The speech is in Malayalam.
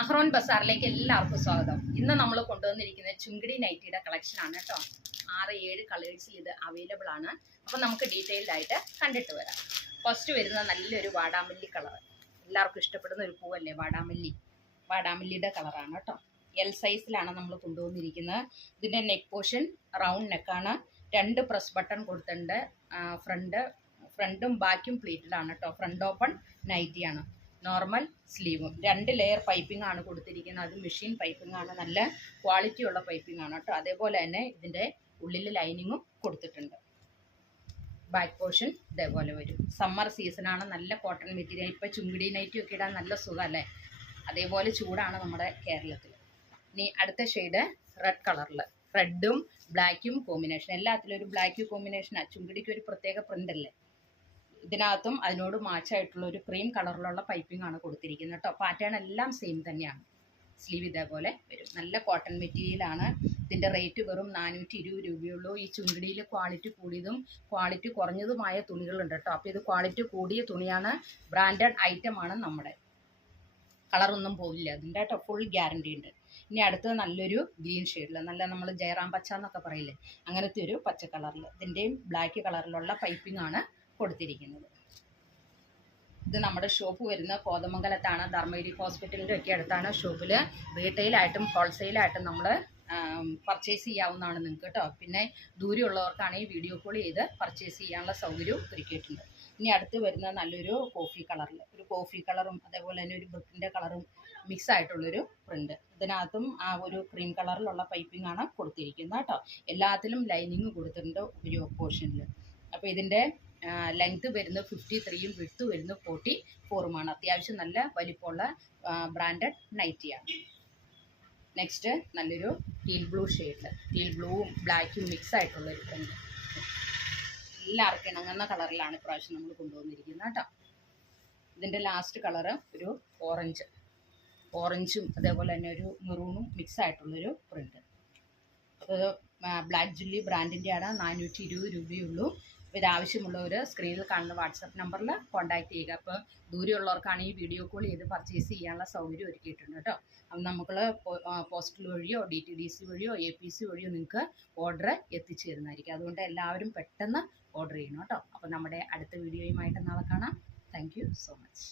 അഹ്റോൻ ബസാറിലേക്ക് എല്ലാവർക്കും സ്വാഗതം. ഇന്ന് നമ്മൾ കൊണ്ടുവന്നിരിക്കുന്നത് ചുങ്കിടി നൈറ്റിയുടെ കളക്ഷൻ ആണ് കേട്ടോ. 6-7 കളേഴ്സിൽ ഇത് അവൈലബിൾ ആണ്. അപ്പം നമുക്ക് ഡീറ്റെയിൽഡ് ആയിട്ട് കണ്ടിട്ട് വരാം. ഫസ്റ്റ് വരുന്ന നല്ലൊരു വാടാമല്ലി കളർ, എല്ലാവർക്കും ഇഷ്ടപ്പെടുന്ന ഒരു പൂവല്ലേ വാടാമല്ലിയുടെ കളറാണ് കേട്ടോ. എൽ സൈസിലാണ് നമ്മൾ കൊണ്ടുവന്നിരിക്കുന്നത്. ഇതിൻ്റെ നെക്ക് പോർഷൻ റൗണ്ട് നെക്കാണ്. 2 പ്രസ് ബട്ടൺ കൊടുത്തിട്ടുണ്ട്. ഫ്രണ്ടും ബാക്കും പ്ലീറ്റഡ് ആണ് കേട്ടോ. ഫ്രണ്ട് ഓപ്പൺ നൈറ്റിയാണ്. നോർമൽ സ്ലീവും 2 ലെയർ പൈപ്പിംഗ് ആണ് കൊടുത്തിരിക്കുന്നത്. അത് മെഷീൻ പൈപ്പിംഗ് ആണ്, നല്ല ക്വാളിറ്റി ഉള്ള പൈപ്പിംഗ് ആണ് കേട്ടോ. അതേപോലെ തന്നെ ഇതിൻ്റെ ഉള്ളിൽ ലൈനിങ്ങും കൊടുത്തിട്ടുണ്ട്. ബാക്ക് പോർഷൻ ഇതേപോലെ വരും. സമ്മർ സീസണാണ്, നല്ല കോട്ടൺ മെറ്റീരിയൽ. ഇപ്പോൾ ചുങ്കിടി നൈറ്റി ഒക്കെ ഇടാൻ നല്ല സുഖമല്ലേ, അതേപോലെ ചൂടാണ് നമ്മുടെ കേരളത്തിൽ. ഇനി അടുത്ത ഷെയ്ഡ് റെഡ് കളറിൽ, റെഡും ബ്ലാക്കും കോമ്പിനേഷൻ. എല്ലാത്തിലും ഒരു ബ്ലാക്ക് കോമ്പിനേഷനാണ്. ചുങ്കിടിക്ക് ഒരു പ്രത്യേക പ്രിൻ്റ് അല്ലേ. ഇതിനകത്തും അതിനോട് മാച്ചായിട്ടുള്ള ഒരു ക്രീം കളറിലുള്ള പൈപ്പിംഗ് ആണ് കൊടുത്തിരിക്കുന്നത് കേട്ടോ. പാറ്റേൺ എല്ലാം സെയിം തന്നെയാണ്. സ്ലീവ് ഇതേപോലെ വരും. നല്ല കോട്ടൺ മെറ്റീരിയലാണ്. ഇതിൻ്റെ റേറ്റ് വെറും 420 രൂപയുള്ളൂ. ഈ ചുങ്കിടിയിൽ ക്വാളിറ്റി കൂടിയതും ക്വാളിറ്റി കുറഞ്ഞതുമായ തുണികളുണ്ട് കേട്ടോ. അപ്പോൾ ഇത് ക്വാളിറ്റി കൂടിയ തുണിയാണ്, ബ്രാൻഡഡ് ഐറ്റമാണ്. നമ്മുടെ കളറൊന്നും പോവില്ല അതിൻ്റെ കേട്ടോ, ഫുൾ ഗ്യാരണ്ടി ഉണ്ട്. ഇനി അടുത്തത് നല്ലൊരു ഗ്രീൻ ഷെയ്ഡിൽ, നല്ല നമ്മൾ ജയറാം പച്ച എന്നൊക്കെ പറയില്ലേ, അങ്ങനത്തെ ഒരു പച്ച കളറിൽ ഇതിൻ്റെയും ബ്ലാക്ക് കളറിലുള്ള പൈപ്പിംഗ് ആണ് കൊടുത്തിരിക്കുന്നത്. ഇത് നമ്മുടെ ഷോപ്പ് വരുന്ന കോതമംഗലത്താണ്. ധർമ്മഗിരി ഹോസ്പിറ്റലിൻ്റെ ഒക്കെ അടുത്താണ്. ഷോപ്പിൽ റീറ്റെയിലായിട്ടും ഹോൾസെയിലായിട്ടും നമ്മൾ പർച്ചേസ് ചെയ്യാവുന്നതാണ് നിങ്ങൾക്ക് കേട്ടോ. പിന്നെ ദൂരെയുള്ളവർക്കാണെങ്കിൽ വീഡിയോ കോൾ ചെയ്ത് പർച്ചേസ് ചെയ്യാനുള്ള സൗകര്യവും ഒരുക്കിയിട്ടുണ്ട്. ഇനി അടുത്ത് വരുന്ന നല്ലൊരു കോഫി കളറിൽ, ഒരു കോഫി കളറും അതേപോലെ തന്നെ ഒരു ബ്രിക്കിൻ്റെ കളറും മിക്സ് ആയിട്ടുള്ളൊരു പ്രിൻ്റ്. ഇതിനകത്തും ആ ഒരു ക്രീം കളറിലുള്ള പൈപ്പിംഗ് ആണ് കൊടുത്തിരിക്കുന്നത് കേട്ടോ. എല്ലാത്തിലും ലൈനിങ് കൊടുത്തിട്ടുണ്ട് ഒരു പോർഷനിൽ. അപ്പോൾ ഇതിൻ്റെ ലെങ്ത്ത് വരുന്നത് 53ഉം വിഡ്ത്ത് വരുന്നത് 44ഉമാണ്. അത്യാവശ്യം നല്ല വലിപ്പമുള്ള ബ്രാൻഡഡ് നൈറ്റിയാണ്. നെക്സ്റ്റ് നല്ലൊരു ടീൽ ബ്ലൂ ഷെയ്ഡിൽ, ടീൽ ബ്ലൂവും ബ്ലാക്കും മിക്സ് ആയിട്ടുള്ളൊരു പ്രിൻ്റ്. എല്ലാവർക്കും ഇണങ്ങുന്ന കളറിലാണ് ഇപ്രാവശ്യം നമ്മൾ കൊണ്ടുവന്നിരിക്കുന്നത് കേട്ടോ. ഇതിൻ്റെ ലാസ്റ്റ് കളറ് ഒരു ഓറഞ്ചും അതേപോലെ തന്നെ ഒരു മെറൂണും മിക്സ് ആയിട്ടുള്ളൊരു പ്രിൻ്റ്. അത് ബ്ലാക്ക് ജുല്ലി ബ്രാൻഡിൻ്റെയാണ്. 420 രൂപയുള്ളൂ. ഇത് ആവശ്യമുള്ളവർ സ്ക്രീനിൽ കാണുന്ന വാട്സപ്പ് നമ്പറിൽ കോൺടാക്ട് ചെയ്യുക. അപ്പോൾ ദൂരെയുള്ളവർക്കാണെങ്കിൽ വീഡിയോ കോൾ ചെയ്ത് പർച്ചേസ് ചെയ്യാനുള്ള സൗകര്യം ഒരുക്കിയിട്ടുണ്ട് കേട്ടോ. അപ്പം നമ്മൾ പോസ്റ്റൽ വഴിയോ DTDC വഴിയോ APC വഴിയോ നിങ്ങൾക്ക് ഓർഡർ എത്തിച്ചു തരുന്നതായിരിക്കും. അതുകൊണ്ട് എല്ലാവരും പെട്ടെന്ന് ഓർഡർ ചെയ്യണം കേട്ടോ. അപ്പോൾ നമ്മുടെ അടുത്ത വീഡിയോയുമായിട്ട് നാളെ കാണാം. Thank you so much.